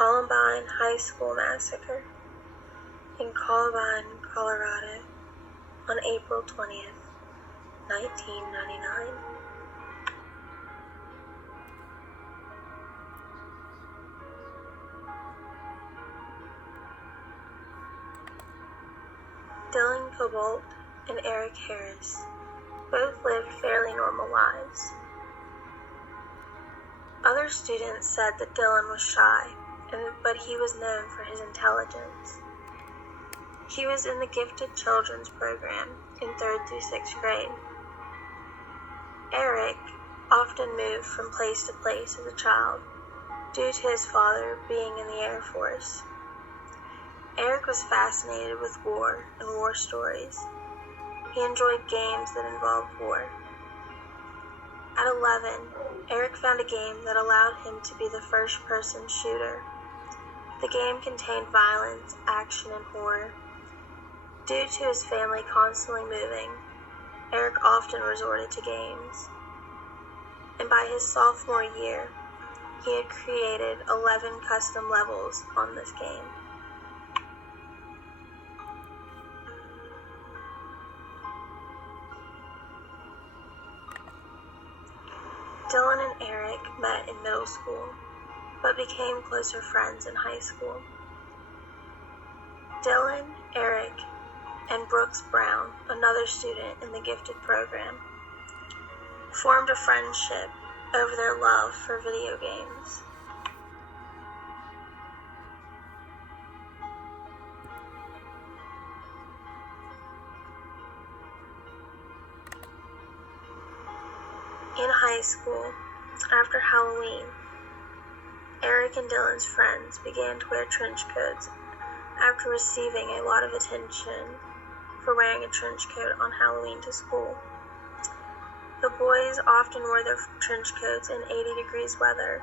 Columbine High School Massacre in Columbine, Colorado on April 20th, 1999. Dylan Cobalt and Eric Harris both lived fairly normal lives. Other students said that Dylan was shy, but he was known for his intelligence. He was in the Gifted Children's Program in 3rd through 6th grade. Eric often moved from place to place as a child due to his father being in the Air Force. Eric was fascinated with war and war stories. He enjoyed games that involved war. At 11, Eric found a game that allowed him to be the first-person shooter. The game contained violence, action, and horror. Due to his family constantly moving, Eric often resorted to games. And by his sophomore year, he had created 11 custom levels on this game. Dylan and Eric met in middle school, but became closer friends in high school. Dylan, Eric, and Brooks Brown, another student in the Gifted program, formed a friendship over their love for video games. In high school, after Halloween, Eric and Dylan's friends began to wear trench coats after receiving a lot of attention for wearing a trench coat on Halloween to school. The boys often wore their trench coats in 80 degrees weather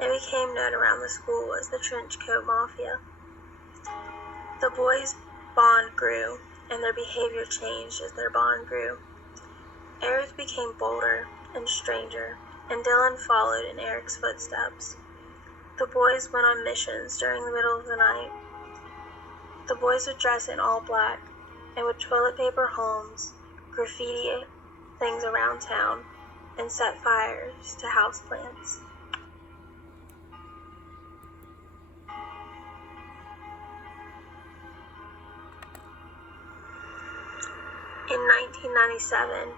and became known around the school as the Trench Coat Mafia. The boys' bond grew and their behavior changed as their bond grew. Eric became bolder and stranger, and Dylan followed in Eric's footsteps. The boys went on missions during the middle of the night. The boys would dress in all black and would toilet paper homes, graffiti things around town, and set fires to houseplants. In 1997,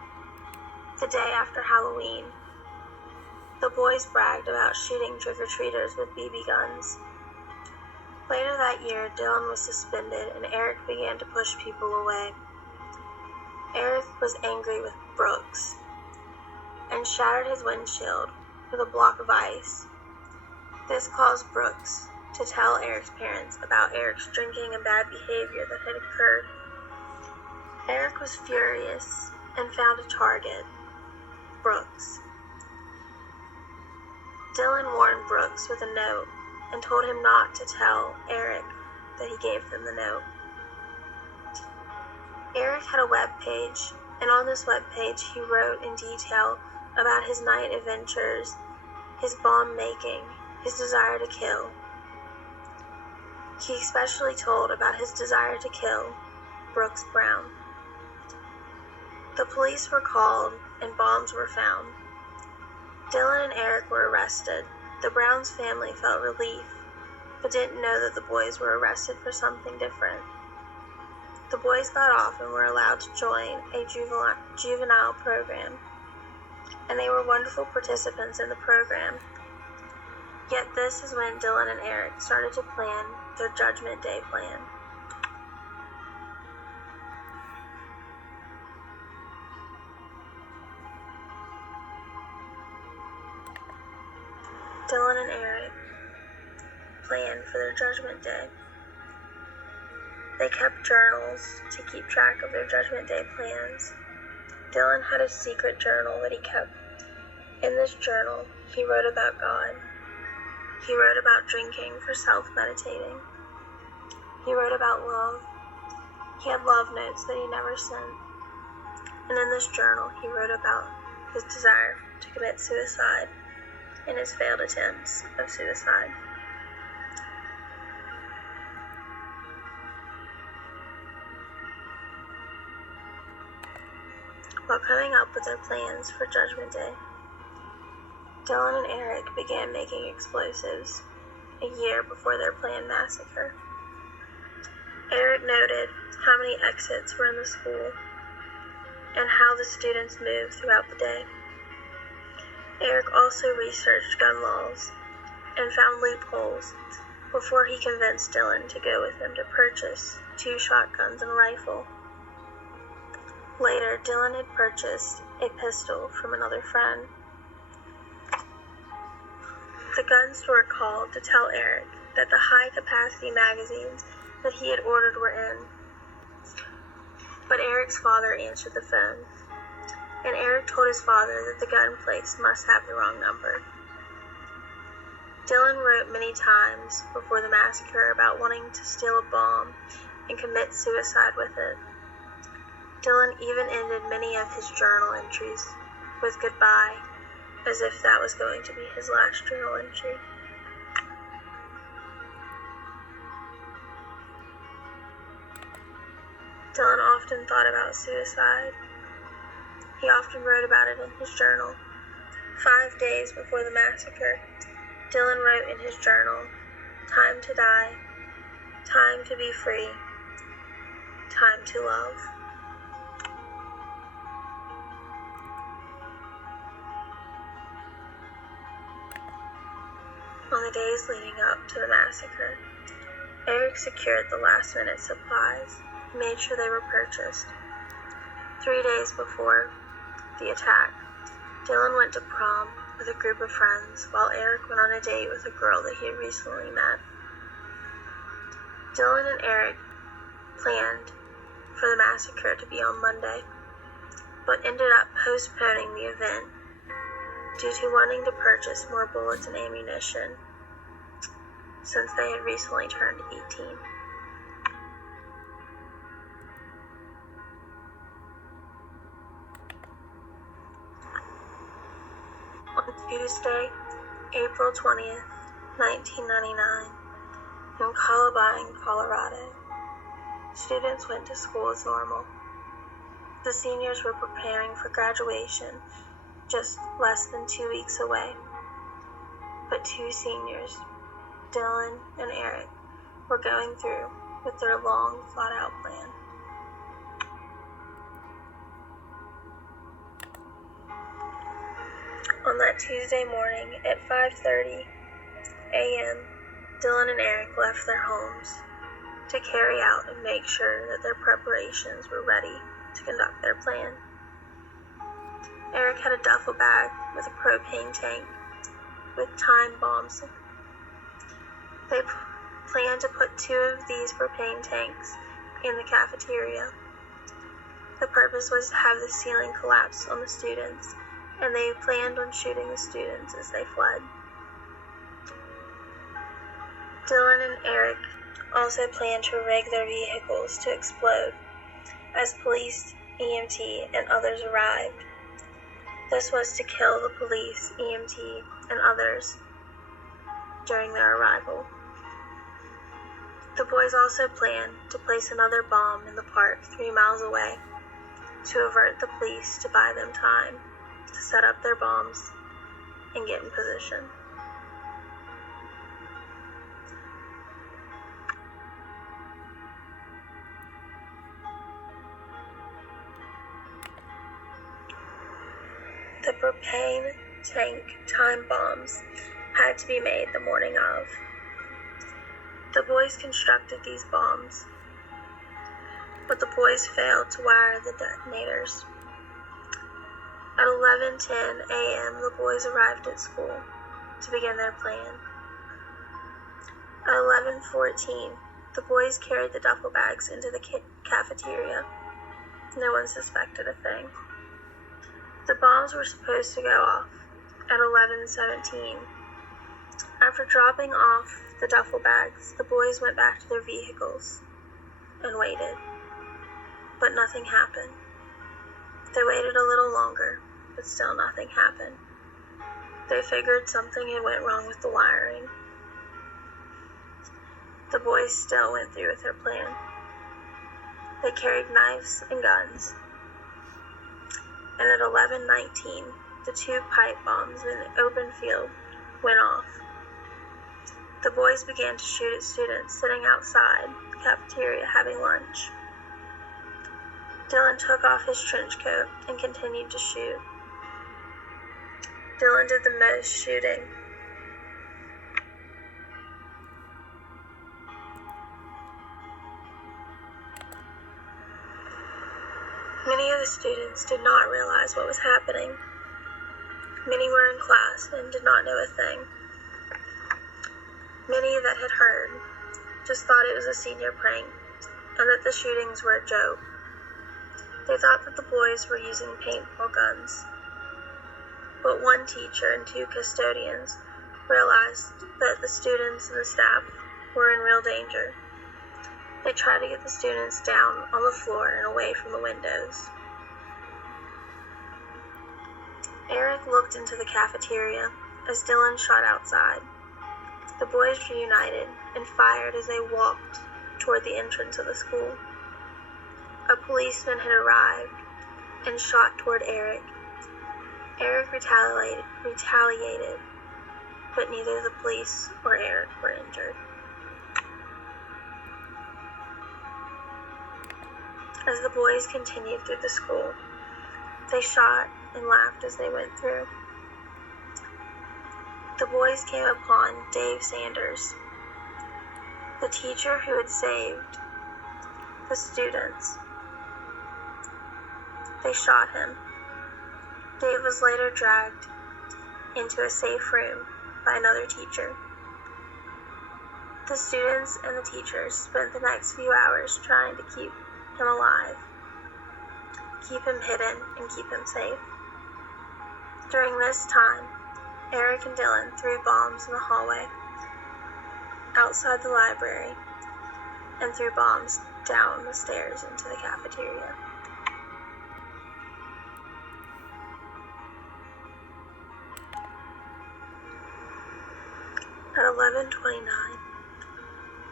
the day after Halloween, the boys bragged about shooting trick-or-treaters with BB guns. Later that year, Dylan was suspended and Eric began to push people away. Eric was angry with Brooks and shattered his windshield with a block of ice. This caused Brooks to tell Eric's parents about Eric's drinking and bad behavior that had occurred. Eric was furious and found a target, Brooks. Dylan warned Brooks with a note and told him not to tell Eric that he gave them the note. Eric had a web page, and on this web page he wrote in detail about his night adventures, his bomb making, his desire to kill. He especially told about his desire to kill Brooks Brown. The police were called and bombs were found. Dylan and Eric were arrested. The Browns' family felt relief, but didn't know that the boys were arrested for something different. The boys got off and were allowed to join a juvenile program, and they were wonderful participants in the program. Yet this is when Dylan and Eric started to plan their Judgment Day plan. Dylan and Eric planned for their Judgment Day. They kept journals to keep track of their Judgment Day plans. Dylan had a secret journal that he kept. In this journal, he wrote about God. He wrote about drinking for self-meditating. He wrote about love. He had love notes that he never sent. And in this journal, he wrote about his desire to commit suicide and his failed attempts of suicide. While coming up with their plans for Judgment Day, Dylan and Eric began making explosives a year before their planned massacre. Eric noted how many exits were in the school and how the students moved throughout the day. Eric also researched gun laws and found loopholes before he convinced Dylan to go with him to purchase 2 shotguns and a rifle. Later, Dylan had purchased a pistol from another friend. The gun store called to tell Eric that the high-capacity magazines that he had ordered were in. But Eric's father answered the phone, and Eric told his father that the gun place must have the wrong number. Dylan wrote many times before the massacre about wanting to steal a bomb and commit suicide with it. Dylan even ended many of his journal entries with goodbye, as if that was going to be his last journal entry. Dylan often thought about suicide. He often wrote about it in his journal. 5 days before the massacre, Dylan wrote in his journal, "Time to die, time to be free, time to love." On the days leading up to the massacre, Eric secured the last-minute supplies and made sure they were purchased. 3 days before the attack, Dylan went to prom with a group of friends while Eric went on a date with a girl that he had recently met. Dylan and Eric planned for the massacre to be on Monday, but ended up postponing the event due to wanting to purchase more bullets and ammunition since they had recently turned 18. On Tuesday, April 20th, 1999, in Columbine, Colorado, students went to school as normal. The seniors were preparing for graduation just less than 2 weeks away. But 2 seniors, Dylan and Eric, were going through with their long thought-out plan. On that Tuesday morning at 5:30 a.m., Dylan and Eric left their homes to carry out and make sure that their preparations were ready to conduct their plan. Eric had a duffel bag with a propane tank with time bombs. They planned to put 2 of these propane tanks in the cafeteria. The purpose was to have the ceiling collapse on the students, and they planned on shooting the students as they fled. Dylan and Eric also planned to rig their vehicles to explode as police, EMT, and others arrived. This was to kill the police, EMT, and others during their arrival. The boys also planned to place another bomb in the park 3 miles away to avert the police to buy them time to set up their bombs and get in position. The propane tank time bombs had to be made the morning of. The boys constructed these bombs, but the boys failed to wire the detonators. At 11:10 a.m., the boys arrived at school to begin their plan. At 11:14, the boys carried the duffel bags into the cafeteria. No one suspected a thing. The bombs were supposed to go off at 11:17. After dropping off the duffel bags, the boys went back to their vehicles and waited. But nothing happened. They waited a little longer, but still nothing happened. They figured something had went wrong with the wiring. The boys still went through with their plan. They carried knives and guns. and at 11:19, the 2 pipe bombs in an open field went off. The boys began to shoot at students sitting outside the cafeteria having lunch. Dylan took off his trench coat and continued to shoot. Dylan did the most shooting. Many of the students did not realize what was happening. Many were in class and did not know a thing. Many that had heard just thought it was a senior prank and that the shootings were a joke. They thought that the boys were using paintball guns. But one teacher and 2 custodians realized that the students and the staff were in real danger. They tried to get the students down on the floor and away from the windows. Eric looked into the cafeteria as Dylan shot outside. The boys reunited and fired as they walked toward the entrance of the school. A policeman had arrived and shot toward Eric. Eric retaliated, but neither the police or Eric were injured. As the boys continued through the school, they shot and laughed as they went through. The boys came upon Dave Sanders, the teacher who had saved the students. They shot him. Dave was later dragged into a safe room by another teacher. The students and the teachers spent the next few hours trying to keep him alive, keep him hidden, and keep him safe. During this time, Eric and Dylan threw bombs in the hallway, outside the library, and threw bombs down the stairs into the cafeteria. At 11:29,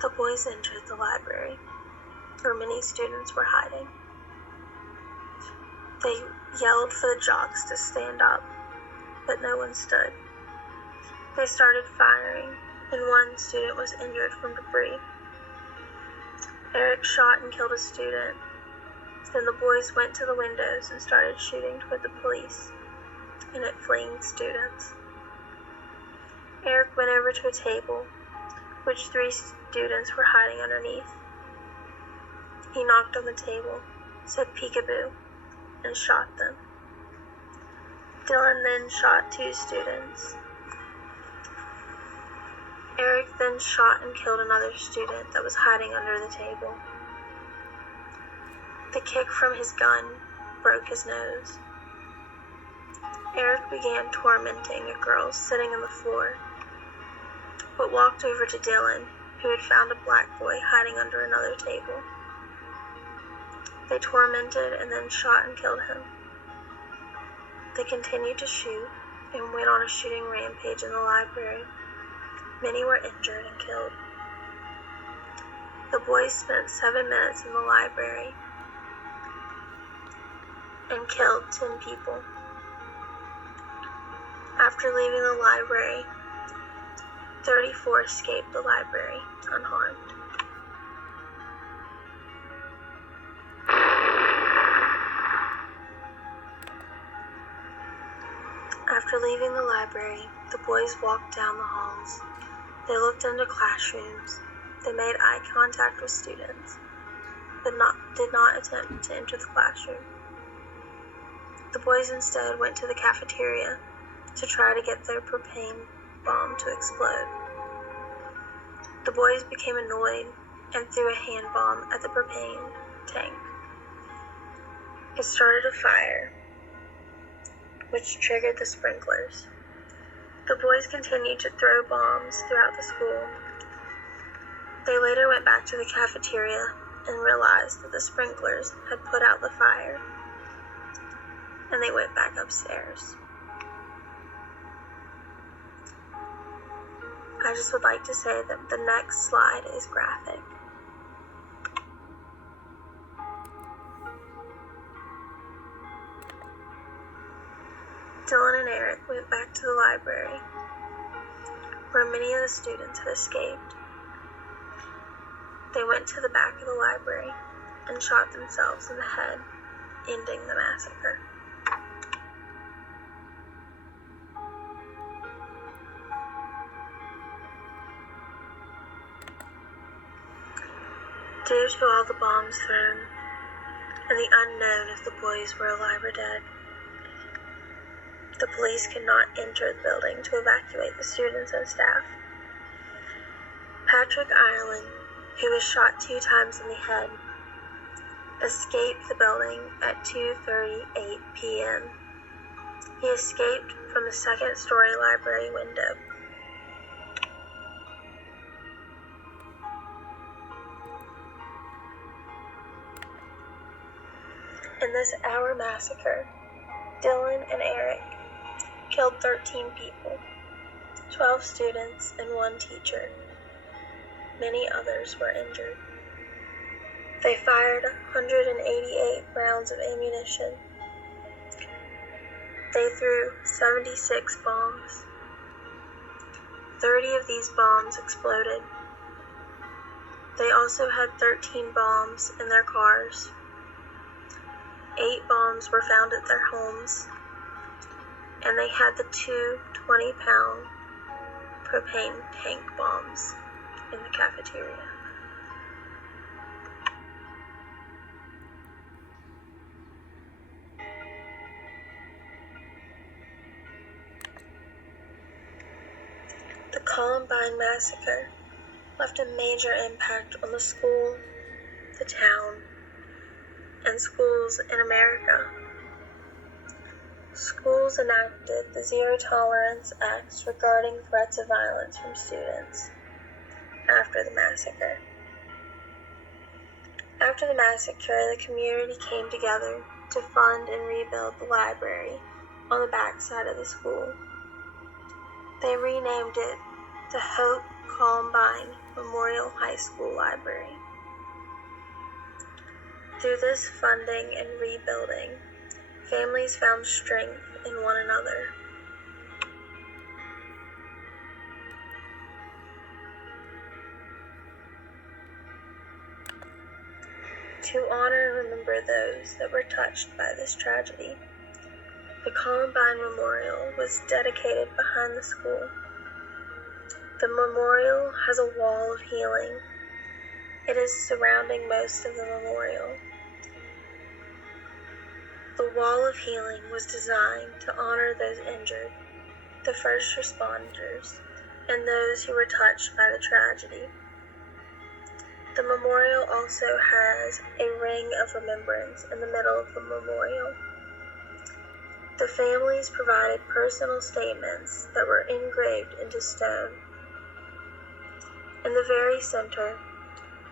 the boys entered the library, where many students were hiding. They yelled for the jocks to stand up, but no one stood. They started firing, and one student was injured from debris. Eric shot and killed a student. Then the boys went to the windows and started shooting toward the police and at fleeing students. Eric went over to a table, which 3 students were hiding underneath. He knocked on the table, said peekaboo, and shot them. Dylan then shot 2 students. Eric then shot and killed another student that was hiding under the table. The kick from his gun broke his nose. Eric began tormenting a girl sitting on the floor, but walked over to Dylan, who had found a black boy hiding under another table. They tormented and then shot and killed him. They continued to shoot and went on a shooting rampage in the library. Many were injured and killed. The boys spent 7 minutes in the library and killed 10 people. After leaving the library, 34 escaped the library unharmed. After leaving the library, the boys walked down the halls. They looked into classrooms. They made eye contact with students, but did not attempt to enter the classroom. The boys instead went to the cafeteria to try to get their propane bomb to explode. The boys became annoyed and threw a hand bomb at the propane tank. It started a fire, which triggered the sprinklers. The boys continued to throw bombs throughout the school. They later went back to the cafeteria and realized that the sprinklers had put out the fire, and they went back upstairs. I just would like to say that the next slide is graphic. Dylan and Eric went back to the library, where many of the students had escaped. They went to the back of the library and shot themselves in the head, ending the massacre. Due to all the bombs thrown and the unknown if the boys were alive or dead, the police could not enter the building to evacuate the students and staff. Patrick Ireland, who was shot 2 times in the head, escaped the building at 2:38 p.m. He escaped from the second-story library window. In this hour massacre, Dylan and Eric killed 13 people, 12 students and 1 teacher. Many others were injured. They fired 188 rounds of ammunition. They threw 76 bombs. 30 of these bombs exploded. They also had 13 bombs in their cars. 8 bombs were found at their homes, and they had the 2 20-pound propane tank bombs in the cafeteria. The Columbine massacre left a major impact on the school, the town, and schools in America. Schools enacted the Zero Tolerance Acts regarding threats of violence from students after the massacre. After the massacre, the community came together to fund and rebuild the library on the backside of the school. They renamed it the Hope Columbine Memorial High School Library. Through this funding and rebuilding, families found strength in one another. To honor and remember those that were touched by this tragedy, the Columbine Memorial was dedicated behind the school. The memorial has a wall of healing. It is surrounding most of the memorial. The wall of healing was designed to honor those injured, the first responders, and those who were touched by the tragedy. The memorial also has a ring of remembrance in the middle of the memorial. The families provided personal statements that were engraved into stone. In the very center,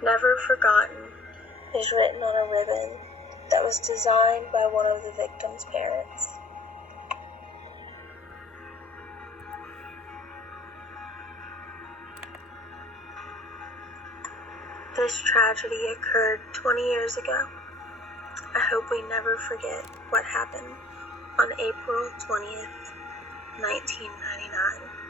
"Never Forgotten," is written on a ribbon that was designed by one of the victims' parents. This tragedy occurred 20 years ago. I hope we never forget what happened on April 20th, 1999.